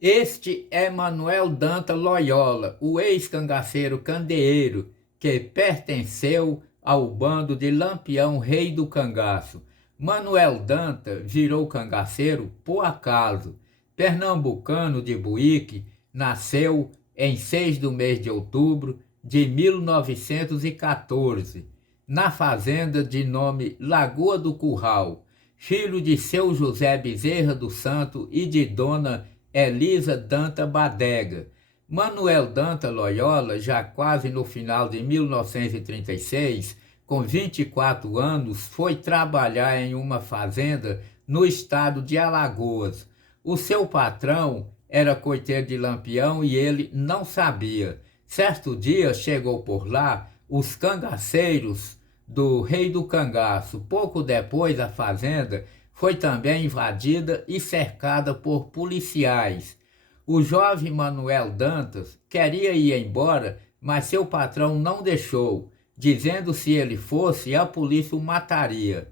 Este é Manuel Danta Loyola, o ex-cangaceiro candeeiro, que pertenceu ao bando de Lampião Rei do Cangaço. Manuel Danta virou cangaceiro por acaso. Pernambucano de Buíque, nasceu em 6 do mês de outubro de 1914, na fazenda de nome Lagoa do Curral, filho de seu José Bezerra do Santo e de dona Elisa Danta Badega. Manuel Danta Loyola, já quase no final de 1936, com 24 anos, foi trabalhar em uma fazenda no estado de Alagoas. O seu patrão era coiteiro de Lampião e ele não sabia. Certo dia chegou por lá os cangaceiros do Rei do Cangaço. Pouco depois, a fazenda foi também invadida e cercada por policiais. O jovem Manuel Dantas queria ir embora, mas seu patrão não deixou, dizendo se ele fosse, a polícia o mataria.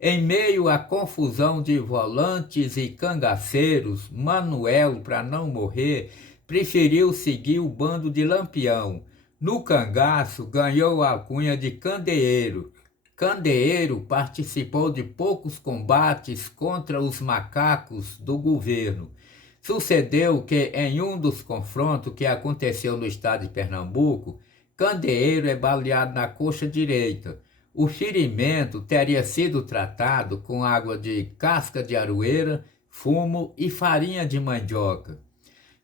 Em meio à confusão de volantes e cangaceiros, Manuel, para não morrer, preferiu seguir o bando de Lampião. No cangaço, ganhou a alcunha de candeeiro. Candeeiro participou de poucos combates contra os macacos do governo. Sucedeu que, em um dos confrontos que aconteceu no estado de Pernambuco, Candeeiro é baleado na coxa direita. O ferimento teria sido tratado com água de casca de aroeira, fumo e farinha de mandioca.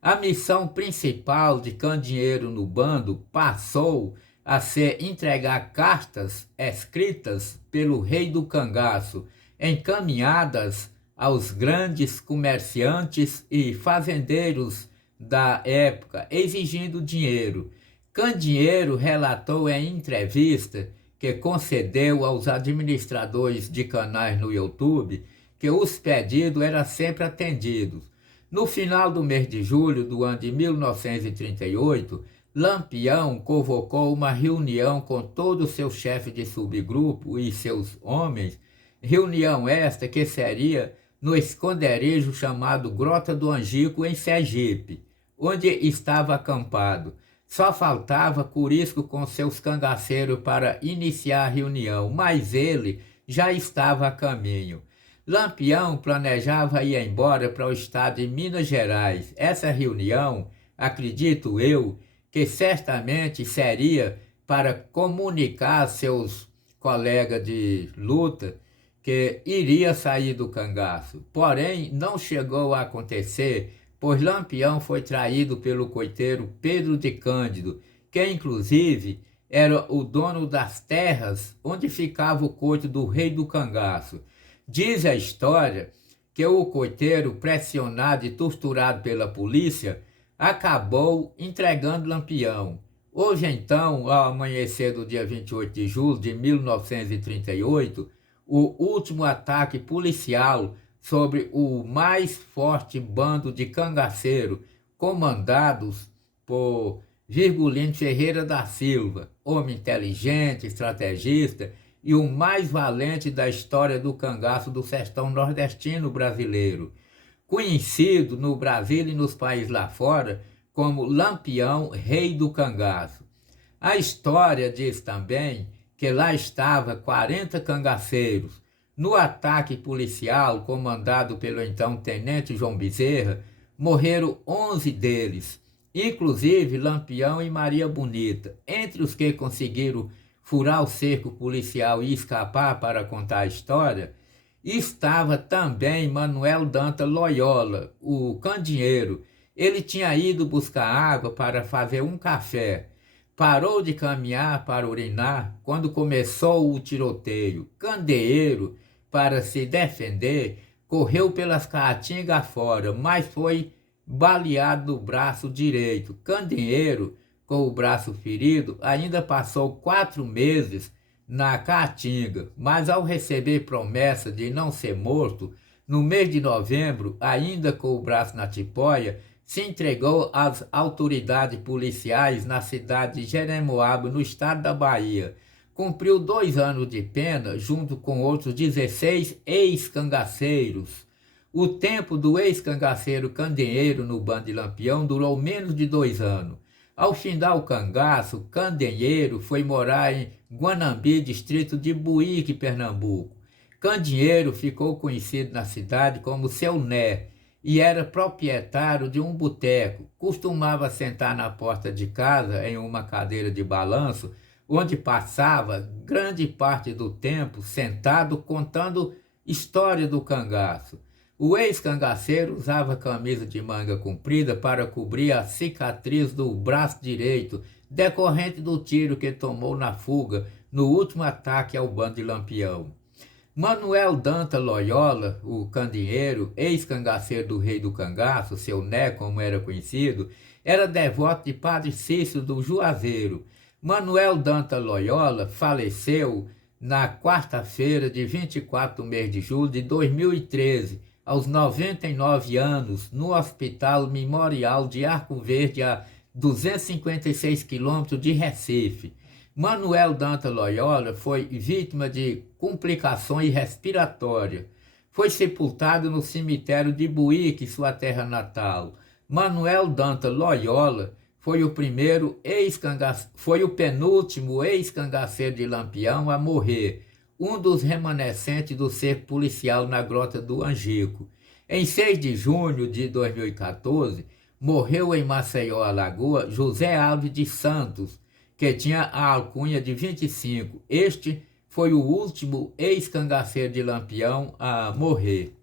A missão principal de Candeeiro no bando passou a ser entregar cartas escritas pelo rei do cangaço, encaminhadas aos grandes comerciantes e fazendeiros da época, exigindo dinheiro. Candeeiro relatou em entrevista que concedeu aos administradores de canais no YouTube que os pedidos eram sempre atendidos. No final do mês de julho do ano de 1938, Lampião convocou uma reunião com todos os seus chefes de subgrupo e seus homens, reunião esta que seria no esconderijo chamado Grota do Angico, em Sergipe, onde estava acampado. Só faltava Curisco com seus cangaceiros para iniciar a reunião, mas ele já estava a caminho. Lampião planejava ir embora para o estado de Minas Gerais. Essa reunião, acredito eu, que certamente seria para comunicar a seus colegas de luta que iria sair do cangaço. Porém, não chegou a acontecer, pois Lampião foi traído pelo coiteiro Pedro de Cândido, que inclusive era o dono das terras onde ficava o coito do rei do cangaço. Diz a história que o coiteiro, pressionado e torturado pela polícia, acabou entregando Lampião. Hoje então, ao amanhecer do dia 28 de julho de 1938, o último ataque policial sobre o mais forte bando de cangaceiro, comandados por Virgulino Ferreira da Silva, homem inteligente, estrategista e o mais valente da história do cangaço do sertão nordestino brasileiro, conhecido no Brasil e nos países lá fora como Lampião, rei do cangaço. A história diz também que lá estava 40 cangaceiros. No ataque policial comandado pelo então tenente João Bezerra, morreram 11 deles, inclusive Lampião e Maria Bonita. Entre os que conseguiram furar o cerco policial e escapar para contar a história, estava também Manuel Danta Loyola, o candeeiro. Ele tinha ido buscar água para fazer um café. Parou de caminhar para urinar quando começou o tiroteio. Candeeiro, para se defender, correu pelas caatingas fora, mas foi baleado no braço direito. Candeeiro, com o braço ferido, ainda passou 4 meses na caatinga, mas ao receber promessa de não ser morto, no mês de novembro, ainda com o braço na tipóia, se entregou às autoridades policiais na cidade de Jeremoabo, no estado da Bahia. Cumpriu 2 anos de pena, junto com outros 16 ex-cangaceiros. O tempo do ex-cangaceiro Candeeiro no bando de Lampião durou menos de 2 anos. Ao findar o cangaço, Candeeiro foi morar em Guanambi, distrito de Buíque, Pernambuco. Candeeiro ficou conhecido na cidade como Seu Né e era proprietário de um boteco. Costumava sentar na porta de casa em uma cadeira de balanço, onde passava grande parte do tempo sentado contando história do cangaço. O ex-cangaceiro usava camisa de manga comprida para cobrir a cicatriz do braço direito, decorrente do tiro que tomou na fuga no último ataque ao bando de Lampião. Manuel Danta Loyola, o candeeiro, ex-cangaceiro do Rei do Cangaço, Seu Né, como era conhecido, era devoto de Padre Cícero do Juazeiro. Manuel Danta Loyola faleceu na quarta-feira de 24 do mês de julho de 2013, aos 99 anos, no Hospital Memorial de Arco Verde, a 256 quilômetros de Recife. Manuel Danta Loyola foi vítima de complicações respiratórias. Foi sepultado no cemitério de Buíque, sua terra natal. Manuel Danta Loyola foi o penúltimo ex-cangaceiro de Lampião a morrer, um dos remanescentes do cerco policial na Grota do Angico. Em 6 de junho de 2014, morreu em Maceió, Alagoas, José Alves de Santos, que tinha a alcunha de 25. Este foi o último ex-cangaceiro de Lampião a morrer.